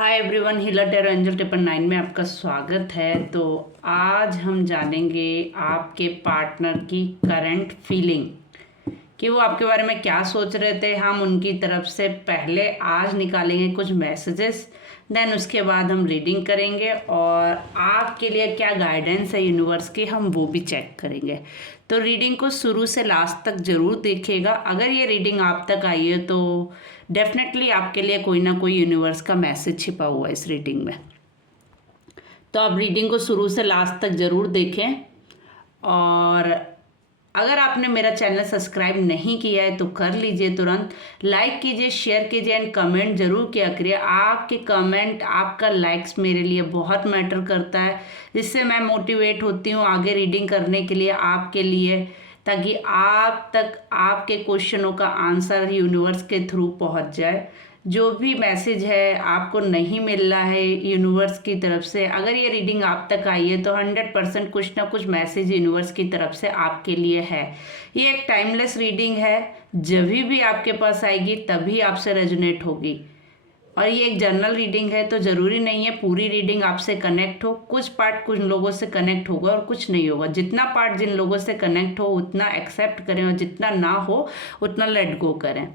Hi everyone, healer tarot angel tipper 9 में आपका स्वागत है। तो आज हम जानेंगे आपके पार्टनर की करंट फीलिंग कि वो आपके बारे में क्या सोच रहे थे। हम उनकी तरफ से पहले आज निकालेंगे कुछ मैसेजेस, देन उसके बाद हम रीडिंग करेंगे और आपके लिए क्या गाइडेंस है यूनिवर्स की, हम वो भी चेक करेंगे। तो रीडिंग को शुरू से लास्ट तक ज़रूर देखिएगा। अगर ये रीडिंग आप तक आई है तो डेफिनेटली आपके लिए कोई ना कोई यूनिवर्स का मैसेज छिपा हुआ है इस रीडिंग में। तो आप रीडिंग को शुरू से लास्ट तक ज़रूर देखें। और अगर आपने मेरा चैनल सब्सक्राइब नहीं किया है तो कर लीजिए, तुरंत लाइक कीजिए, शेयर कीजिए एंड कमेंट जरूर किया करिए। आपके कमेंट, आपका लाइक्स मेरे लिए बहुत मैटर करता है, जिससे मैं मोटिवेट होती हूँ आगे रीडिंग करने के लिए आपके लिए, ताकि आप तक आपके क्वेश्चनों का आंसर यूनिवर्स के थ्रू पहुँच जाए। जो भी मैसेज है आपको नहीं मिल रहा है यूनिवर्स की तरफ से, अगर ये रीडिंग आप तक आई है तो 100% कुछ ना कुछ मैसेज यूनिवर्स की तरफ से आपके लिए है। ये एक टाइमलेस रीडिंग है, जब भी आपके पास आएगी तभी आपसे रेजोनेट होगी। और ये एक जर्नल रीडिंग है, तो ज़रूरी नहीं है पूरी रीडिंग आपसे कनेक्ट हो। कुछ पार्ट कुछ लोगों से कनेक्ट होगा और कुछ नहीं होगा। जितना पार्ट जिन लोगों से कनेक्ट हो उतना एक्सेप्ट करें और जितना ना हो उतना लेट गो करें।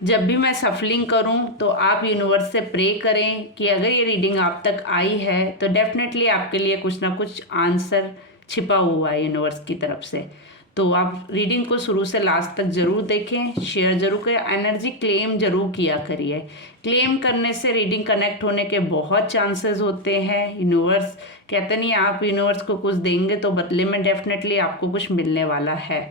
जब भी मैं सफलिंग करूं तो आप यूनिवर्स से प्रे करें कि अगर ये रीडिंग आप तक आई है तो डेफिनेटली आपके लिए कुछ ना कुछ आंसर छिपा हुआ है यूनिवर्स की तरफ से। तो आप रीडिंग को शुरू से लास्ट तक ज़रूर देखें, शेयर ज़रूर करें, एनर्जी क्लेम ज़रूर किया करिए। क्लेम करने से रीडिंग कनेक्ट होने के बहुत चांसेस होते हैं। यूनिवर्स कहते नहीं, आप यूनिवर्स को कुछ देंगे तो बदले में डेफिनेटली आपको कुछ मिलने वाला है।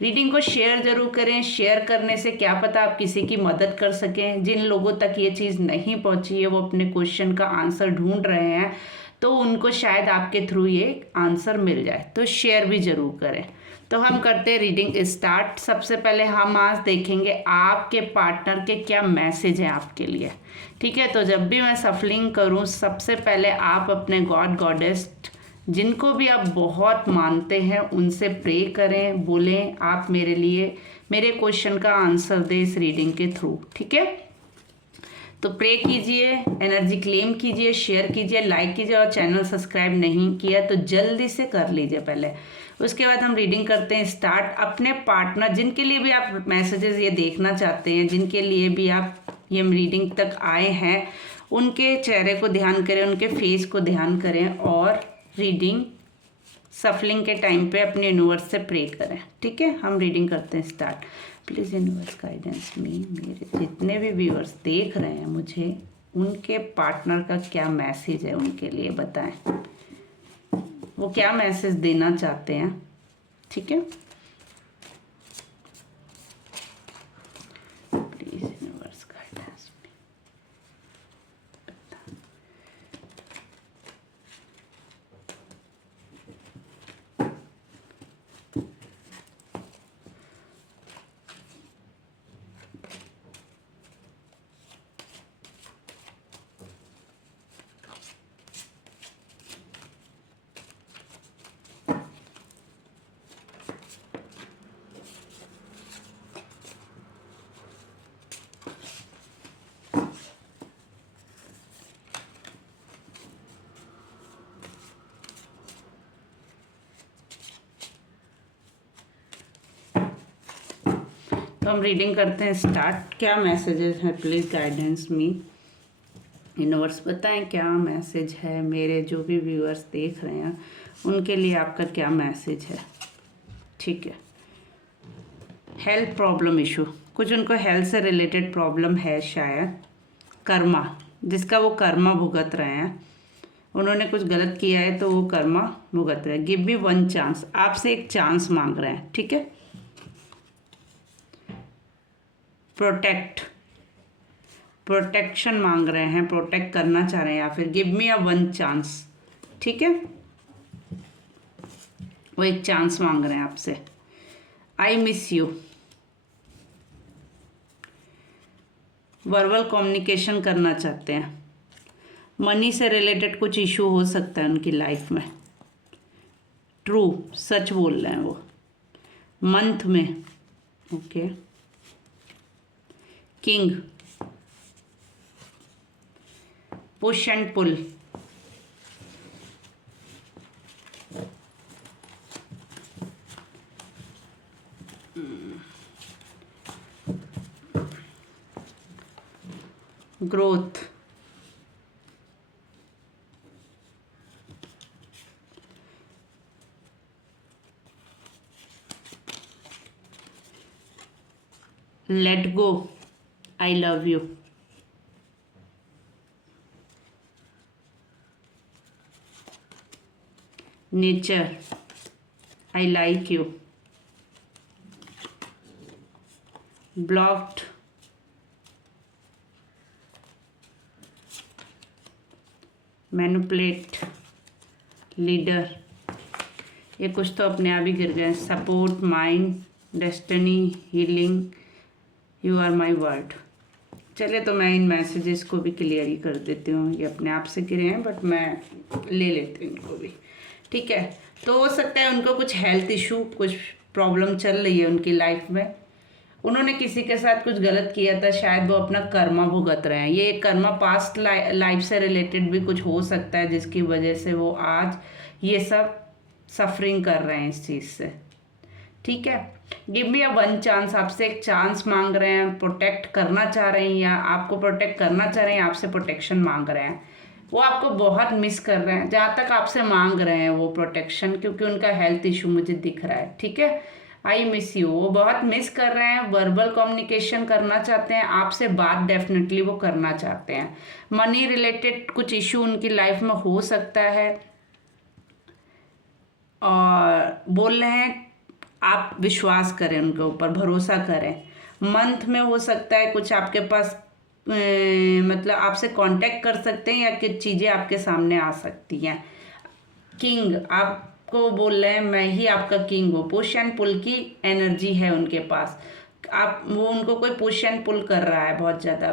रीडिंग को शेयर जरूर करें। शेयर करने से क्या पता आप किसी की मदद कर सकें। जिन लोगों तक ये चीज़ नहीं पहुंची है, वो अपने क्वेश्चन का आंसर ढूंढ रहे हैं, तो उनको शायद आपके थ्रू ये आंसर मिल जाए। तो शेयर भी जरूर करें। तो हम करते हैं रीडिंग स्टार्ट। सबसे पहले हम आज देखेंगे आपके पार्टनर के क्या मैसेज हैं आपके लिए। ठीक है, तो जब भी मैं सफलिंग करूं, सबसे पहले आप अपने गॉड गॉडेस जिनको भी आप बहुत मानते हैं उनसे प्रे करें, बोलें आप मेरे लिए मेरे क्वेश्चन का आंसर दे इस रीडिंग के थ्रू। ठीक है, तो प्रे कीजिए, एनर्जी क्लेम कीजिए, शेयर कीजिए, लाइक कीजिए और चैनल सब्सक्राइब नहीं किया तो जल्दी से कर लीजिए पहले। उसके बाद हम रीडिंग करते हैं स्टार्ट। अपने पार्टनर जिनके लिए भी आप मैसेजेस ये देखना चाहते हैं, जिनके लिए भी आप ये रीडिंग तक आए हैं, उनके चेहरे को ध्यान करें, उनके फेस को ध्यान करें और रीडिंग सफलिंग के टाइम पे अपने यूनिवर्स से प्रे करें। ठीक है, हम रीडिंग करते हैं स्टार्ट। प्लीज़ यूनिवर्स गाइडेंस मी, मेरे जितने भी व्यूअर्स देख रहे हैं मुझे, उनके पार्टनर का क्या मैसेज है उनके लिए बताएं, वो क्या मैसेज देना चाहते हैं। ठीक है, प्लीज़ यूनिवर्स गाइडेंस मी। तो हम रीडिंग करते हैं स्टार्ट। क्या मैसेजेस हैं, प्लीज़ गाइडेंस मी। यूनिवर्स बताएं क्या मैसेज है, मेरे जो भी व्यूअर्स देख रहे हैं उनके लिए आपका क्या मैसेज है। ठीक है, हेल्थ प्रॉब्लम इशू, कुछ उनको हेल्थ से रिलेटेड प्रॉब्लम है शायद। कर्मा, जिसका वो कर्मा भुगत रहे हैं, उन्होंने कुछ गलत किया है तो वो कर्मा भुगत रहे हैं। गिव मी वन चांस, आपसे एक चांस मांग रहे हैं। ठीक है, प्रोटेक्शन मांग रहे हैं, प्रोटेक्ट करना चाह रहे हैं, या फिर give me a one chance. ठीक है, वो एक चांस मांग रहे हैं आपसे। I miss you, verbal communication करना चाहते हैं। मनी से रिलेटेड कुछ इशू हो सकता है उनकी लाइफ में। ट्रू, सच बोल रहे हैं वो। मंथ में, okay. King, push and pull, growth, let go, I love you, nature, I like you, blocked, manipulate, leader, ये कुछ तो अपने आप ही गिर गए, support, mind, destiny, healing, you are my word. चलिए तो मैं इन मैसेजेस को भी क्लियर ही कर देती हूँ, ये अपने आप से गिरे हैं बट मैं ले लेती हूँ इनको भी, ठीक है। तो हो सकता है उनको कुछ हेल्थ इशू, कुछ प्रॉब्लम चल रही है उनकी लाइफ में, उन्होंने किसी के साथ कुछ गलत किया था, शायद वो अपना कर्मा भुगत रहे हैं। ये कर्मा पास्ट लाइफ से रिलेटेड भी कुछ हो सकता है जिसकी वजह से वो आज ये सब सफरिंग कर रहे हैं इस चीज़ से, ठीक है। Give me a one chance, आपसे एक चांस मांग रहे हैं, प्रोटेक्ट करना चाह रहे हैं या आपको प्रोटेक्ट करना चाह रहे हैं, आपसे प्रोटेक्शन मांग रहे हैं। वो आपको बहुत मिस कर रहे हैं, जहाँ तक आपसे मांग रहे हैं वो प्रोटेक्शन, क्योंकि उनका हेल्थ इशू मुझे दिख रहा है, ठीक है। आई मिस यू, वो बहुत मिस कर रहे हैं, वर्बल कम्युनिकेशन करना चाहते हैं आपसे, बात डेफिनेटली वो करना चाहते हैं। मनी रिलेटेड कुछ इशू उनकी लाइफ में हो सकता है और बोल रहे हैं आप विश्वास करें, उनके ऊपर भरोसा करें। मंथ में हो सकता है कुछ आपके पास मतलब आपसे कांटेक्ट कर सकते हैं या कुछ चीज़ें आपके सामने आ सकती हैं। किंग, आपको बोल रहे हैं मैं ही आपका किंग हूँ, पुश एंड पुल की एनर्जी है उनके पास, आप वो उनको कोई पुश एंड पुल कर रहा है बहुत ज़्यादा,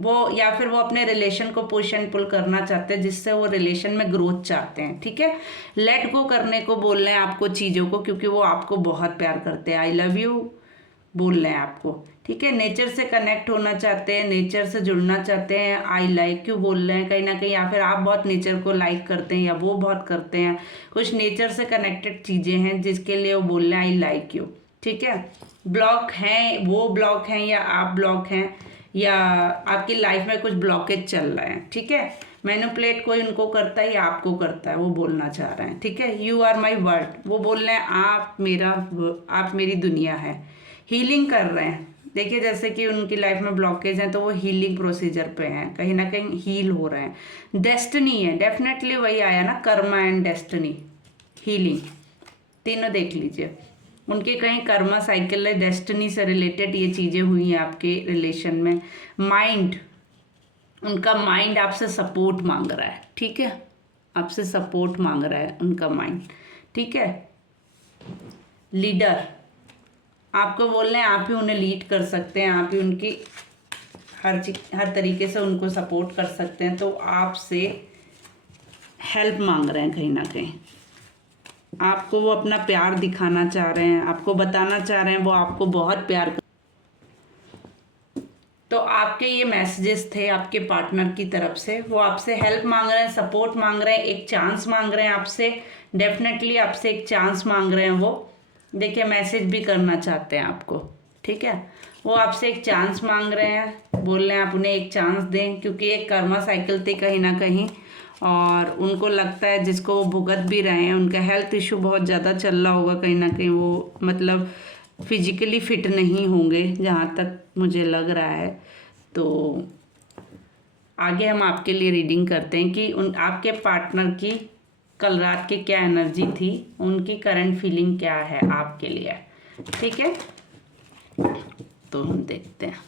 वो या फिर वो अपने रिलेशन को पुश एंड पुल करना चाहते हैं जिससे वो रिलेशन में ग्रोथ चाहते हैं, ठीक है। लेट गो करने को बोल रहे हैं आपको चीज़ों को, क्योंकि वो आपको बहुत प्यार करते हैं, आई लव यू बोल रहे हैं आपको, ठीक है। नेचर से कनेक्ट होना चाहते हैं, नेचर से जुड़ना चाहते हैं, आई लाइक यू बोल रहे हैं कहीं ना कहीं, या फिर आप बहुत नेचर को लाइक करते हैं या वो बहुत करते हैं, कुछ नेचर से कनेक्टेड चीज़ें हैं जिसके लिए वो बोल रहे हैं आई लाइक यू, ठीक है। ब्लॉक हैं, वो ब्लॉक हैं या आप ब्लॉक हैं, या आपकी लाइफ में कुछ ब्लॉकेज चल रहे हैं, ठीक है। मैनिपुलेट कोई उनको करता है या आपको करता है, वो बोलना चाह रहे हैं, ठीक है। यू आर माई वर्ल्ड, वो बोल रहे हैं आप मेरी दुनिया है। हीलिंग कर रहे हैं, देखिए जैसे कि उनकी लाइफ में ब्लॉकेज हैं तो वो हीलिंग प्रोसीजर पे हैं, कहीं ना कहीं हील हो रहे हैं। डेस्टिनी है, डेफिनेटली वही आया ना, कर्मा एंड डेस्टिनी, हीलिंग, तीनों देख लीजिए। उनके कहीं कर्मा साइकिल है, डेस्टिनी से रिलेटेड ये चीज़ें हुई हैं आपके रिलेशन में। माइंड, उनका माइंड आपसे सपोर्ट मांग रहा है, ठीक है, आपसे सपोर्ट मांग रहा है उनका माइंड, ठीक है। लीडर, आपको बोल रहे हैं आप ही उन्हें लीड कर सकते हैं, आप ही उनकी हर तरीके से उनको सपोर्ट कर सकते हैं, तो आपसे हेल्प मांग रहे हैं कहीं ना कहीं, आपको वो अपना प्यार दिखाना चाह रहे हैं, आपको बताना चाह रहे हैं वो आपको बहुत प्यार कर। तो आपके ये मैसेजेस थे आपके पार्टनर की तरफ से, वो आपसे हेल्प मांग रहे हैं, सपोर्ट मांग रहे हैं, एक चांस मांग रहे हैं आपसे, डेफिनेटली आपसे एक चांस मांग रहे हैं वो, देखिए मैसेज भी करना चाहते हैं आपको, ठीक है। वो आपसे एक चांस मांग रहे हैं, बोल रहे हैं आप उन्हें एक चांस दें, क्योंकि एक कर्मा साइकिल थी कहीं ना कहीं, और उनको लगता है जिसको वो भुगत भी रहे हैं, उनका हेल्थ इशू बहुत ज़्यादा चल रहा होगा कहीं ना कहीं, वो मतलब फिजिकली फिट नहीं होंगे जहाँ तक मुझे लग रहा है। तो आगे हम आपके लिए रीडिंग करते हैं कि आपके पार्टनर की कल रात की क्या एनर्जी थी, उनकी करंट फीलिंग क्या है आपके लिए, ठीक है। तो हम देखते हैं।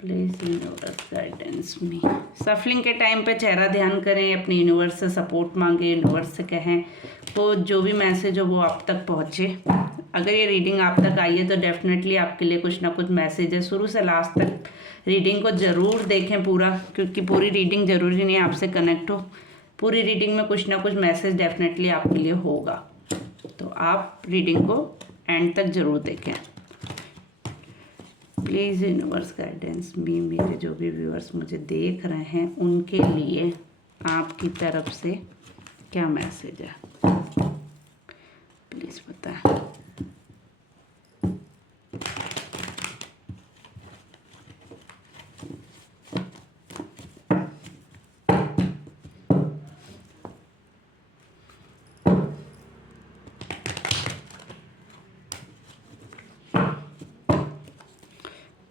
प्लीज यूनिवर्स गाइडेंस मी। सफलिंग के टाइम पे चेहरा ध्यान करें, अपने यूनिवर्स से सपोर्ट मांगे, यूनिवर्स से कहें तो जो भी मैसेज हो वो आप तक पहुँचे। अगर ये रीडिंग आप तक आई है तो डेफिनेटली आपके लिए कुछ ना कुछ मैसेज है। शुरू से लास्ट तक रीडिंग को ज़रूर देखें पूरा, क्योंकि पूरी रीडिंग ज़रूरी नहीं है आपसे कनेक्ट हो, पूरी रीडिंग में कुछ ना कुछ मैसेज डेफिनेटली आपके लिए होगा, तो आप रीडिंग को एंड तक ज़रूर देखें। प्लीज़ यूनिवर्स गाइडेंस भी मेरे जो भी व्यूअर्स मुझे देख रहे हैं उनके लिए आपकी तरफ से क्या मैसेज है, प्लीज़ बताएं।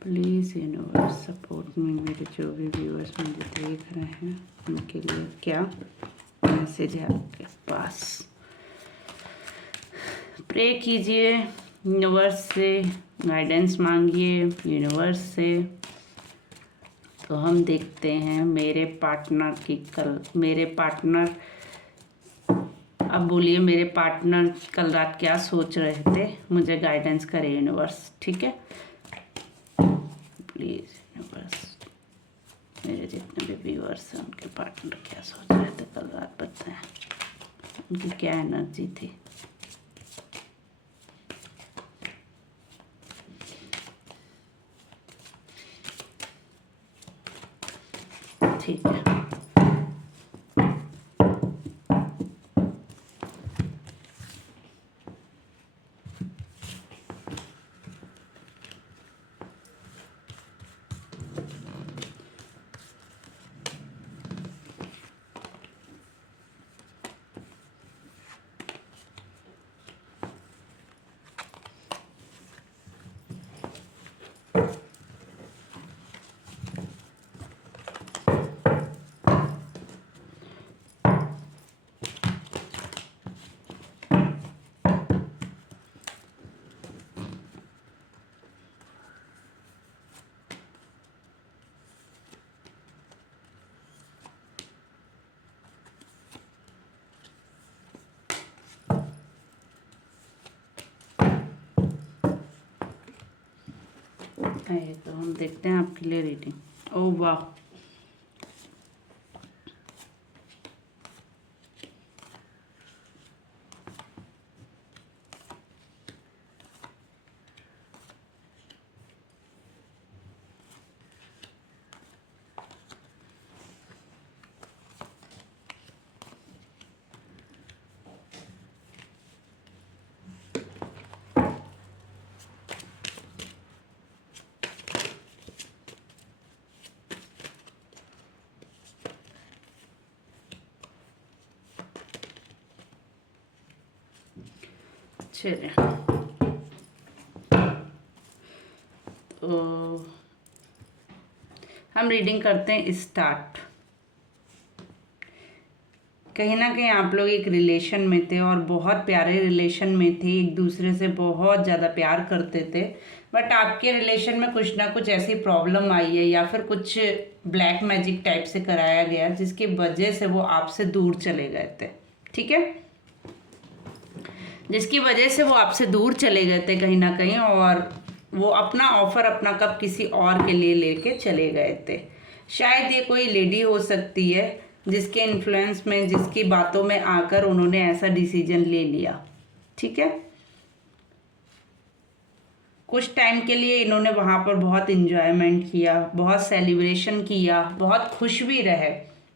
प्लीज़ यूनिवर्स सपोर्ट में मेरे जो भी व्यूअर्स मुझे देख रहे हैं उनके लिए क्या मैसेज है आपके पास। प्रे कीजिए, यूनिवर्स से गाइडेंस मांगिए यूनिवर्स से। तो हम देखते हैं मेरे पार्टनर अब बोलिए मेरे पार्टनर कल रात क्या सोच रहे थे, मुझे गाइडेंस करे यूनिवर्स। ठीक है, प्लीज़ यूनिवर्स मेरे जितने भी व्यूअर्स हैं उनके पार्टनर क्या सोच रहे थे कल रात, बताएं उनकी क्या एनर्जी थी। ठीक है, आइए तो हम देखते हैं आपके लिए रीडिंग। ओह वाह, चलिए तो हम रीडिंग करते हैं स्टार्ट। कहीं ना कहीं आप लोग एक रिलेशन में थे और बहुत प्यारे रिलेशन में थे, एक दूसरे से बहुत ज़्यादा प्यार करते थे, बट आपके रिलेशन में कुछ ना कुछ ऐसी प्रॉब्लम आई है या फिर कुछ ब्लैक मैजिक टाइप से कराया गया जिसकी वजह से वो आपसे दूर चले गए थे। ठीक है, जिसकी वजह से वो आपसे दूर चले गए थे कहीं ना कहीं, और वो अपना ऑफर अपना कब किसी और के लिए लेके चले गए थे। शायद ये कोई लेडी हो सकती है जिसके इन्फ्लुएंस में, जिसकी बातों में आकर उन्होंने ऐसा डिसीजन ले लिया। ठीक है, कुछ टाइम के लिए इन्होंने वहाँ पर बहुत इंजॉयमेंट किया, बहुत सेलिब्रेशन किया, बहुत खुश भी रहे।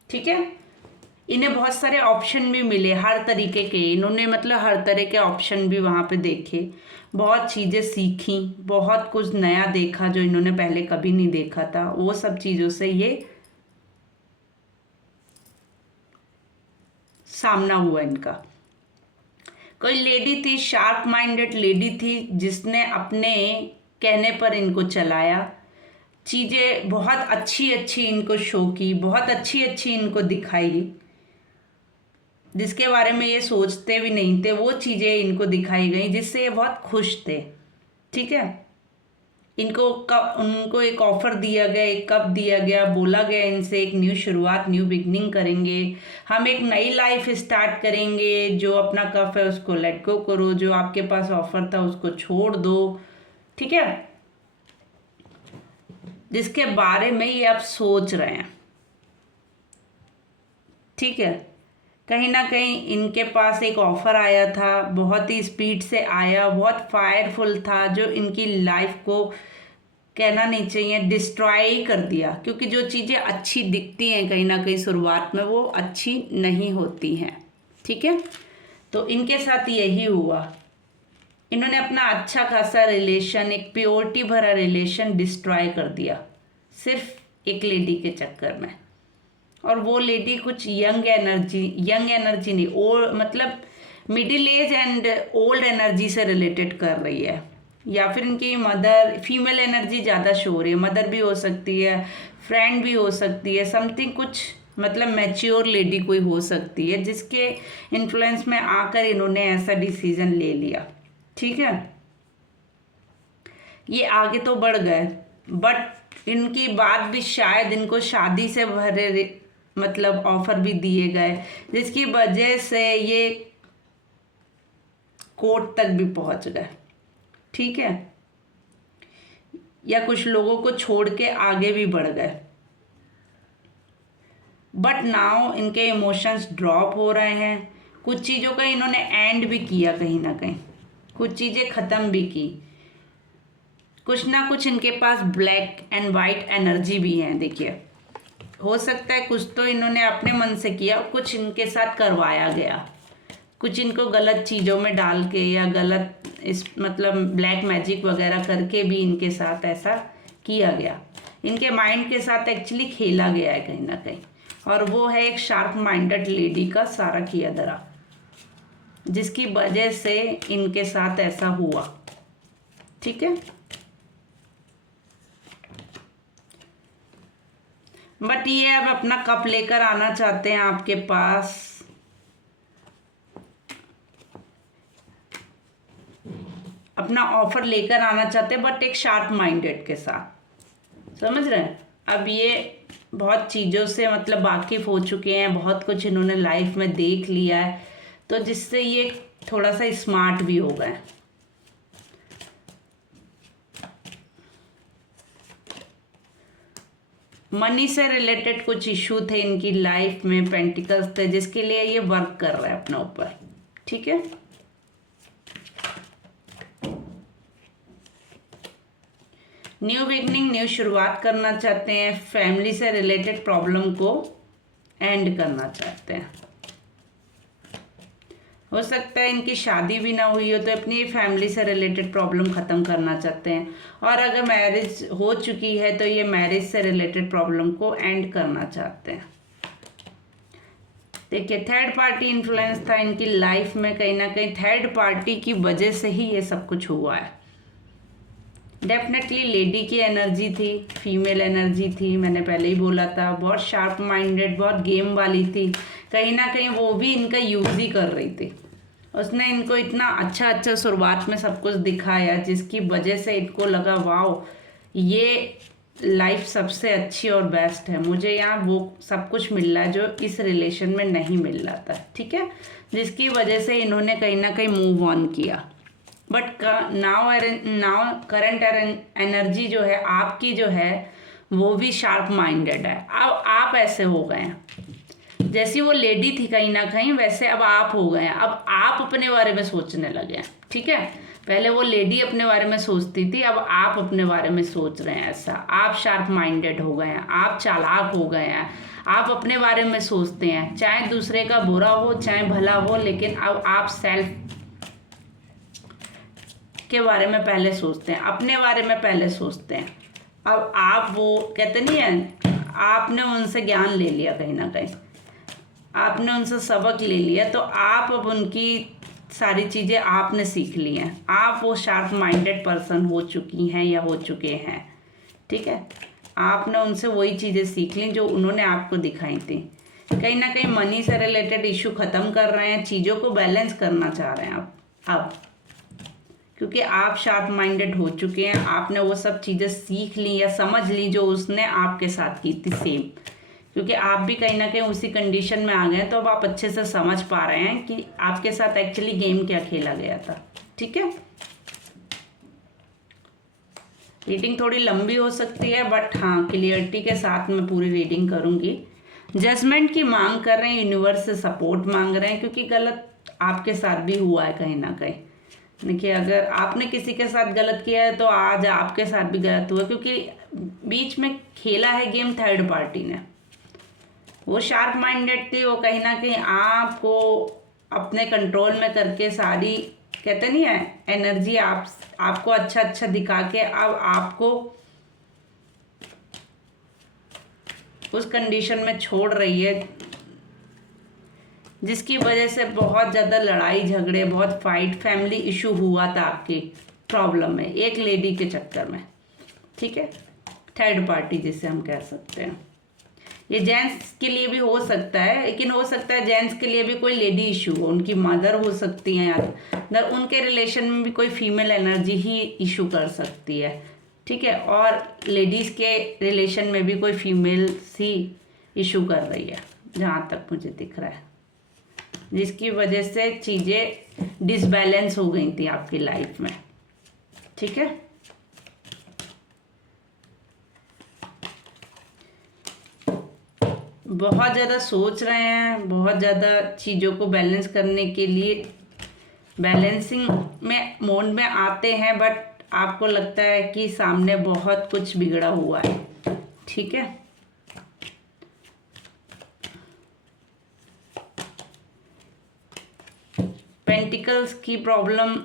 ठीक है, इन्हें बहुत सारे ऑप्शन भी मिले हर तरीके के, इन्होंने मतलब हर तरह के ऑप्शन भी वहाँ पे देखे, बहुत चीज़ें सीखी, बहुत कुछ नया देखा जो इन्होंने पहले कभी नहीं देखा था। वो सब चीज़ों से ये सामना हुआ इनका। कोई लेडी थी, शार्प माइंडेड लेडी थी, जिसने अपने कहने पर इनको चलाया, चीज़ें बहुत अच्छी अच्छी इनको शो की, बहुत अच्छी अच्छी इनको दिखाई, जिसके बारे में ये सोचते भी नहीं थे वो चीज़ें इनको दिखाई गई जिससे ये बहुत खुश थे। ठीक है, उनको एक ऑफर दिया गया, एक कप दिया गया, बोला गया इनसे एक न्यू शुरुआत, न्यू बिगनिंग करेंगे, हम एक नई लाइफ स्टार्ट करेंगे, जो अपना कप है उसको लेट गो करो, जो आपके पास ऑफर था उसको छोड़ दो। ठीक है, जिसके बारे में ये आप सोच रहे हैं। ठीक है, कहीं ना कहीं इनके पास एक ऑफ़र आया था, बहुत ही स्पीड से आया, बहुत फायरफुल था, जो इनकी लाइफ को कहना नहीं चाहिए, डिस्ट्रॉय ही कर दिया, क्योंकि जो चीज़ें अच्छी दिखती हैं कहीं ना कहीं शुरुआत में वो अच्छी नहीं होती हैं। ठीक है, तो इनके साथ यही हुआ, इन्होंने अपना अच्छा खासा रिलेशन, एक प्योरिटी भरा रिलेशन डिस्ट्रॉय कर दिया सिर्फ एक लेडी के चक्कर में। और वो लेडी कुछ यंग एनर्जी नहीं, मतलब middle age and old energy से रिलेटेड कर रही है, या फिर इनकी मदर, फीमेल एनर्जी ज़्यादा शो हो रही है, मदर भी हो सकती है, फ्रेंड भी हो सकती है, समथिंग कुछ मतलब मैच्योर लेडी कोई हो सकती है जिसके इन्फ्लुएंस में आकर इन्होंने ऐसा डिसीजन ले लिया। ठीक है, ये आगे तो बढ़ गए, बट इनकी बात भी शायद इनको शादी से भरे मतलब ऑफर भी दिए गए, जिसकी वजह से ये कोर्ट तक भी पहुंच गए। ठीक है, या कुछ लोगों को छोड़ के आगे भी बढ़ गए, बट नाउ इनके इमोशंस ड्रॉप हो रहे हैं। कुछ चीज़ों का इन्होंने एंड भी किया, कहीं ना कहीं कुछ चीज़ें ख़त्म भी की, कुछ ना कुछ इनके पास ब्लैक एंड वाइट एनर्जी भी है। देखिए, हो सकता है कुछ तो इन्होंने अपने मन से किया, कुछ इनके साथ करवाया गया, कुछ इनको गलत चीज़ों में डाल के या गलत इस मतलब ब्लैक मैजिक वगैरह करके भी इनके साथ ऐसा किया गया। इनके माइंड के साथ एक्चुअली खेला गया है कहीं ना कहीं, और वो है एक शार्प माइंडेड लेडी का सारा किया धरा, जिसकी वजह से इनके साथ ऐसा हुआ। ठीक है, बट ये अब अपना कप लेकर आना चाहते हैं आपके पास, अपना ऑफर लेकर आना चाहते हैं, बट एक शार्प माइंडेड के साथ, समझ रहे हैं। अब ये बहुत चीज़ों से मतलब वाकिफ हो चुके हैं, बहुत कुछ इन्होंने लाइफ में देख लिया है, तो जिससे ये थोड़ा सा स्मार्ट भी हो गए। मनी से रिलेटेड कुछ इशू थे इनकी लाइफ में, पेंटिकल्स थे, जिसके लिए ये वर्क कर रहा है अपने ऊपर। ठीक है, न्यू बिगनिंग, न्यू शुरुआत करना चाहते हैं, फैमिली से रिलेटेड प्रॉब्लम को एंड करना चाहते हैं। हो सकता है इनकी शादी भी ना हुई हो, तो अपनी फैमिली से रिलेटेड प्रॉब्लम ख़त्म करना चाहते हैं, और अगर मैरिज हो चुकी है तो ये मैरिज से रिलेटेड प्रॉब्लम को एंड करना चाहते हैं। देखिए, थर्ड पार्टी इन्फ्लुएंस था इनकी लाइफ में, कहीं ना कहीं थर्ड पार्टी की वजह से ही ये सब कुछ हुआ है। डेफिनेटली लेडी की एनर्जी थी, फीमेल एनर्जी थी, मैंने पहले ही बोला था, बहुत शार्प माइंडेड, बहुत गेम वाली थी, कहीं ना कहीं वो भी इनका यूज़ ही कर रही थी। उसने इनको इतना अच्छा शुरुआत में सब कुछ दिखाया, जिसकी वजह से इनको लगा वाओ, ये लाइफ सबसे अच्छी और बेस्ट है, मुझे यहाँ वो सब कुछ मिल रहा है जो इस रिलेशन में नहीं मिल रहा था। ठीक है, जिसकी वजह से इन्होंने कहीं ना कहीं मूव ऑन किया। बट नाउ करंट एनर्जी जो है आपकी जो है वो भी शार्प माइंडेड है। अब आप ऐसे हो गए हैं, जैसी वो लेडी थी कहीं ना कहीं, वैसे अब आप हो गए हैं। अब आप अपने बारे में सोचने लगे हैं। ठीक है, पहले वो लेडी अपने बारे में सोचती थी, अब आप अपने बारे में सोच रहे हैं। ऐसा आप शार्प माइंडेड हो गए हैं, आप चालाक हो गए हैं, आप अपने बारे में सोचते हैं, चाहे दूसरे का बुरा हो चाहे भला हो, लेकिन अब आप सेल्फ के बारे में पहले सोचते हैं, अपने बारे में पहले सोचते हैं। अब आप वो कहते नहीं है, आपने उनसे ज्ञान ले लिया, कहीं ना कहीं आपने उनसे सबक ले लिया, तो आप अब उनकी सारी चीज़ें आपने सीख ली हैं। आप वो शार्प माइंडेड पर्सन हो चुकी हैं या हो चुके हैं। ठीक है, आपने उनसे वही चीज़ें सीख ली जो उन्होंने आपको दिखाई थी। कहीं ना कहीं मनी से रिलेटेड इशू ख़त्म कर रहे हैं, चीज़ों को बैलेंस करना चाह रहे हैं आप अब, क्योंकि आप शार्प माइंडेड हो चुके हैं। आपने वो सब चीज़ें सीख ली या समझ ली जो उसने आपके साथ की थी सेम, क्योंकि आप भी कहीं ना कहीं उसी कंडीशन में आ गए हैं, तो अब आप अच्छे से समझ पा रहे हैं कि आपके साथ एक्चुअली गेम क्या खेला गया था। ठीक है, रीडिंग थोड़ी लंबी हो सकती है, बट हाँ, क्लियरिटी के साथ मैं पूरी रीडिंग करूँगी। जजमेंट की मांग कर रहे हैं, यूनिवर्स से सपोर्ट मांग रहे हैं, क्योंकि गलत आपके साथ भी हुआ है कहीं ना कहीं। देखिए, अगर आपने किसी के साथ गलत किया है तो आज आपके साथ भी गलत हुआ, क्योंकि बीच में खेला है गेम थर्ड पार्टी ने। वो शार्प माइंडेड थी, वो कहीं ना कहीं आपको अपने कंट्रोल में करके सारी, कहते नहीं है, एनर्जी आपको अच्छा अच्छा दिखा के अब आपको उस कंडीशन में छोड़ रही है, जिसकी वजह से बहुत ज़्यादा लड़ाई झगड़े, बहुत फाइट, फैमिली इशू हुआ था आपकी प्रॉब्लम में एक लेडी के चक्कर में। ठीक है, थर्ड पार्टी जिसे हम कह सकते हैं। ये जेंट्स के लिए भी हो सकता है, लेकिन हो सकता है जेंट्स के लिए भी कोई लेडी इशू हो, उनकी मदर हो सकती हैं, या उनके रिलेशन में भी कोई फीमेल एनर्जी ही इशू कर सकती है। ठीक है, और लेडीज़ के रिलेशन में भी कोई फीमेल सी इशू कर रही है, जहाँ तक मुझे दिख रहा है, जिसकी वजह से चीज़ें डिसबैलेंस हो गई थी आपकी लाइफ में। ठीक है, बहुत ज़्यादा सोच रहे हैं, बहुत ज़्यादा चीज़ों को बैलेंस करने के लिए बैलेंसिंग में मोड में आते हैं, बट आपको लगता है कि सामने बहुत कुछ बिगड़ा हुआ है। ठीक है, पेंटिकल्स की प्रॉब्लम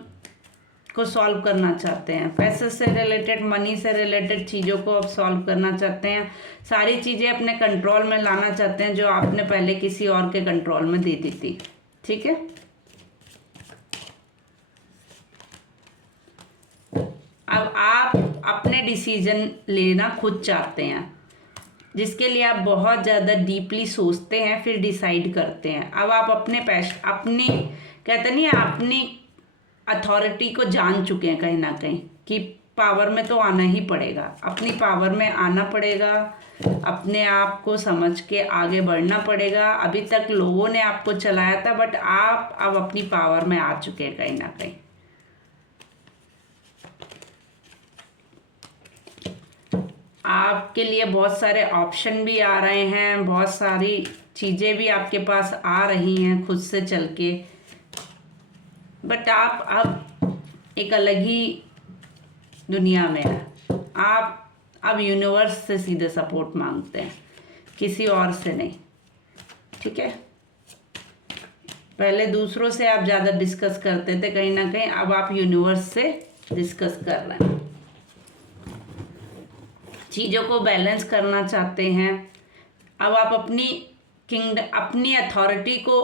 को सॉल्व करना चाहते हैं, पैसे से रिलेटेड, मनी से रिलेटेड चीज़ों को अब सॉल्व करना चाहते हैं, सारी चीज़ें अपने कंट्रोल में लाना चाहते हैं जो आपने पहले किसी और के कंट्रोल में दे दी थी। ठीक है, अब आप अपने डिसीजन लेना खुद चाहते हैं, जिसके लिए आप बहुत ज़्यादा डीपली सोचते हैं, फिर डिसाइड करते हैं। अब आप अपने अपनी, कहते नहीं है, अपनी अथॉरिटी को जान चुके हैं कहीं ना कहीं, कि पावर में तो आना ही पड़ेगा, अपनी पावर में आना पड़ेगा, अपने आप को समझ के आगे बढ़ना पड़ेगा। अभी तक लोगों ने आपको चलाया था, बट आप अब अपनी पावर में आ चुके हैं कहीं ना कहीं। आपके लिए बहुत सारे ऑप्शन भी आ रहे हैं, बहुत सारी चीज़ें भी आपके पास आ रही हैं खुद से चल के, बट आप अब एक अलग ही दुनिया में हैं। आप अब यूनिवर्स से सीधे सपोर्ट मांगते हैं, किसी और से नहीं। ठीक है, पहले दूसरों से आप ज़्यादा डिस्कस करते थे, कहीं ना कहीं अब आप यूनिवर्स से डिस्कस कर रहे हैं, चीज़ों को बैलेंस करना चाहते हैं। अब आप अपनी अपनी अथॉरिटी को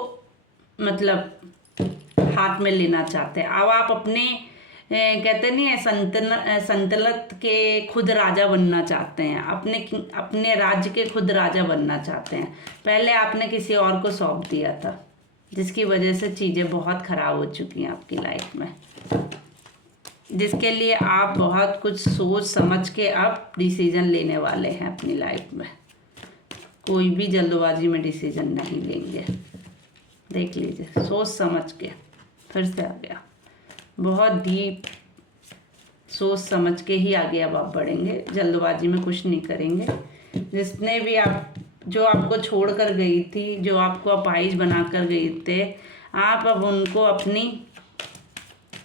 मतलब हाथ में लेना चाहते हैं। अब आप अपने कहते नहीं है, संतलत के खुद राजा बनना चाहते हैं, अपने राज्य के खुद राजा बनना चाहते हैं। पहले आपने किसी और को सौंप दिया था, जिसकी वजह से चीज़ें बहुत ख़राब हो चुकी हैं आपकी लाइफ में, जिसके लिए आप बहुत कुछ सोच समझ के अब डिसीजन लेने वाले हैं अपनी लाइफ में। कोई भी जल्दबाजी में डिसीजन नहीं लेंगे, देख लीजिए, सोच समझ के। फिर से आ गया, बहुत डीप सोच समझ के ही आगे अब आप बढ़ेंगे, जल्दबाजी में कुछ नहीं करेंगे। जिसने भी जो आपको छोड़ कर गई थी, जो आपको अपाहिज बना कर गई थे, आप अब उनको अपनी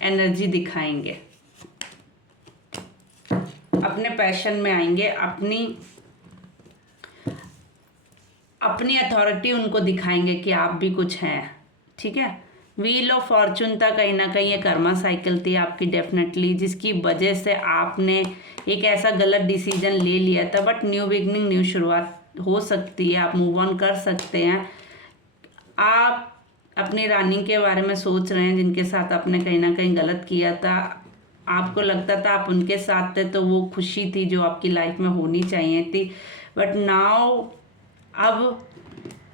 एनर्जी दिखाएंगे, अपने पैशन में आएंगे, अपनी अथॉरिटी उनको दिखाएंगे कि आप भी कुछ हैं। ठीक है, व्हील ऑफ फॉर्चून था, कहीं ना कहीं ये कर्मा साइकिल थी आपकी डेफिनेटली, जिसकी वजह से आपने एक ऐसा गलत डिसीजन ले लिया था, बट न्यू बिगनिंग, न्यू शुरुआत हो सकती है, आप मूव ऑन कर सकते हैं। आप अपनी रानी के बारे में सोच रहे हैं, जिनके साथ आपने कहीं ना कहीं गलत किया था। आपको लगता था आप उनके साथ थे तो वो खुशी थी जो आपकी लाइफ में होनी चाहिए थी, बट नाउ अब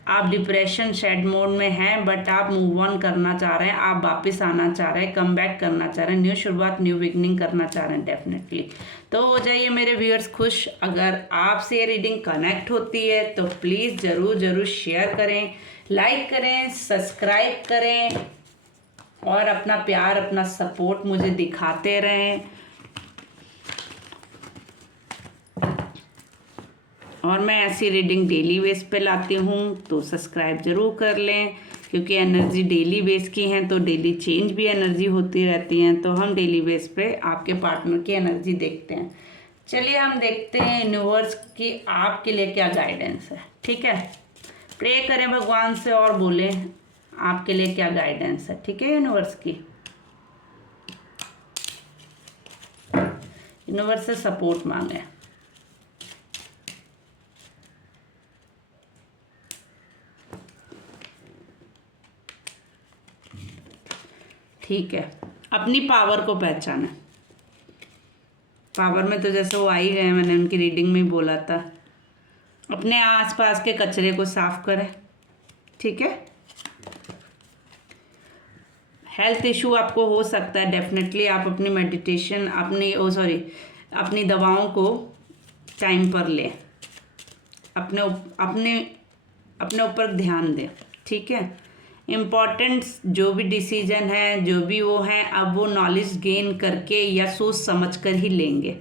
आप डिप्रेशन सैड मोड में हैं, बट आप मूव ऑन करना चाह रहे हैं, आप वापस आना चाह रहे हैं, कम बैक करना चाह रहे हैं, न्यू शुरुआत, न्यू बिगनिंग करना चाह रहे हैं डेफिनेटली। तो हो जाइए मेरे व्यूअर्स खुश। अगर आपसे ये रीडिंग कनेक्ट होती है तो प्लीज़ ज़रूर शेयर करें, लाइक करें, सब्सक्राइब करें और अपना प्यार, अपना सपोर्ट मुझे दिखाते रहें। और मैं ऐसी रीडिंग डेली बेस पे लाती हूँ, तो सब्सक्राइब ज़रूर कर लें, क्योंकि एनर्जी डेली बेस की हैं तो डेली चेंज भी एनर्जी होती रहती हैं, तो हम डेली बेस पे आपके पार्टनर की एनर्जी देखते हैं। चलिए हम देखते हैं यूनिवर्स की आपके लिए क्या गाइडेंस है। ठीक है, प्रे करें भगवान से और बोलें आपके लिए क्या गाइडेंस है। ठीक है, यूनिवर्स की, यूनिवर्स से सपोर्ट मांगे। ठीक है, अपनी पावर को पहचाने। पावर में तो जैसे वो आ ही गए, मैंने उनकी रीडिंग में ही बोला था। अपने आसपास के कचरे को साफ करें। ठीक है, हेल्थ इशू आपको हो सकता है, डेफिनेटली आप अपनी मेडिटेशन अपनी दवाओं को टाइम पर लें, अपने अपने अपने ऊपर ध्यान दें। ठीक है, इम्पॉर्टेंट्स जो भी डिसीजन है, जो भी वो हैं, अब वो नॉलेज गेन करके या सोच समझ कर ही लेंगे।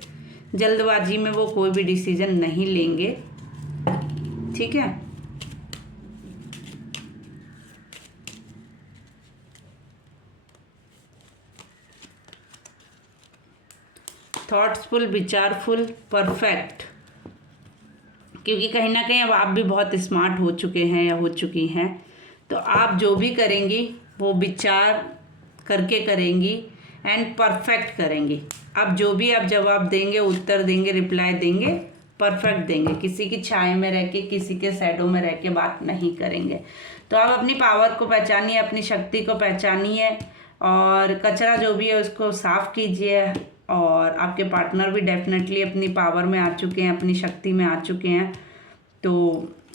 जल्दबाजी में वो कोई भी डिसीजन नहीं लेंगे। ठीक है, थॉट्सफुल, विचारफुल, परफेक्ट, क्योंकि कहीं ना कहीं अब आप भी बहुत स्मार्ट हो चुके हैं या हो चुकी हैं, तो आप जो भी करेंगी वो विचार करके करेंगी एंड परफेक्ट करेंगी। अब जो भी आप जवाब देंगे, उत्तर देंगे, रिप्लाई देंगे, परफेक्ट देंगे। किसी की छाया में रह के, किसी के शैडो में रह के बात नहीं करेंगे। तो आप अपनी पावर को पहचानिए, अपनी शक्ति को पहचानिए और कचरा जो भी है उसको साफ कीजिए। और आपके पार्टनर भी डेफिनेटली अपनी पावर में आ चुके हैं, अपनी शक्ति में आ चुके हैं। तो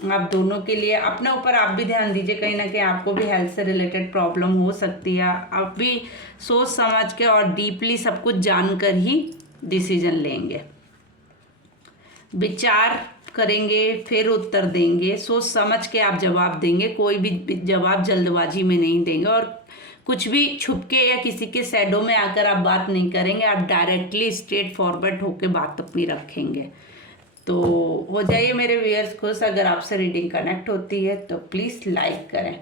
आप दोनों के लिए अपने ऊपर आप भी ध्यान दीजिए। कहीं ना कहीं आपको भी हेल्थ से रिलेटेड प्रॉब्लम हो सकती है। आप भी सोच समझ के और डीपली सब कुछ जानकर ही डिसीजन लेंगे, विचार करेंगे, फिर उत्तर देंगे, सोच समझ के आप जवाब देंगे। कोई भी जवाब जल्दबाजी में नहीं देंगे और कुछ भी छुप के या किसी के शैडो में आकर आप बात नहीं करेंगे। आप डायरेक्टली स्ट्रेट फॉरवर्ड होकर बात अपनी रखेंगे। तो हो जाइए मेरे व्यूअर्स खुश। अगर आपसे रीडिंग कनेक्ट होती है तो प्लीज़ लाइक करें।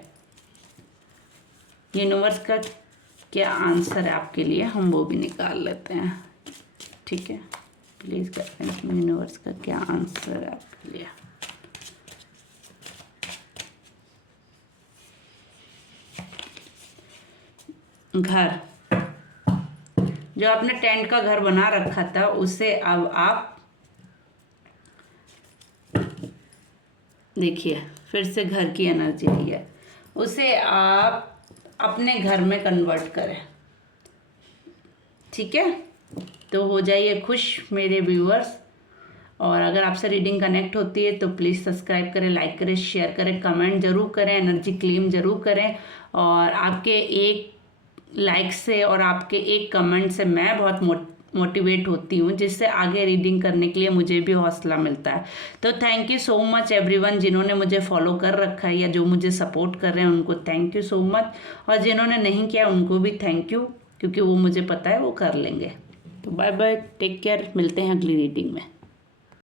यूनिवर्स का क्या आंसर है आपके लिए, हम वो भी निकाल लेते हैं। ठीक है, प्लीज़ करते हैं यूनिवर्स का क्या आंसर है आपके लिए। घर, जो आपने टेंट का घर बना रखा था उसे अब आप देखिए, फिर से घर की एनर्जी दी है, उसे आप अपने घर में कन्वर्ट करें। ठीक है, तो हो जाइए खुश मेरे व्यूअर्स। और अगर आपसे रीडिंग कनेक्ट होती है तो प्लीज़ सब्सक्राइब करें, लाइक करें, शेयर करें, कमेंट ज़रूर करें, एनर्जी क्लेम ज़रूर करें। और आपके एक लाइक से और आपके एक कमेंट से मैं बहुत मोटिवेट होती हूँ, जिससे आगे रीडिंग करने के लिए मुझे भी हौसला मिलता है। तो thank you so much everyone, जिन्होंने मुझे फॉलो कर रखा है या जो मुझे सपोर्ट कर रहे हैं उनको थैंक यू सो मच। और जिन्होंने नहीं किया उनको भी थैंक यू, क्योंकि वो मुझे पता है वो कर लेंगे। तो बाय बाय, टेक केयर, मिलते हैं अगली रीडिंग में।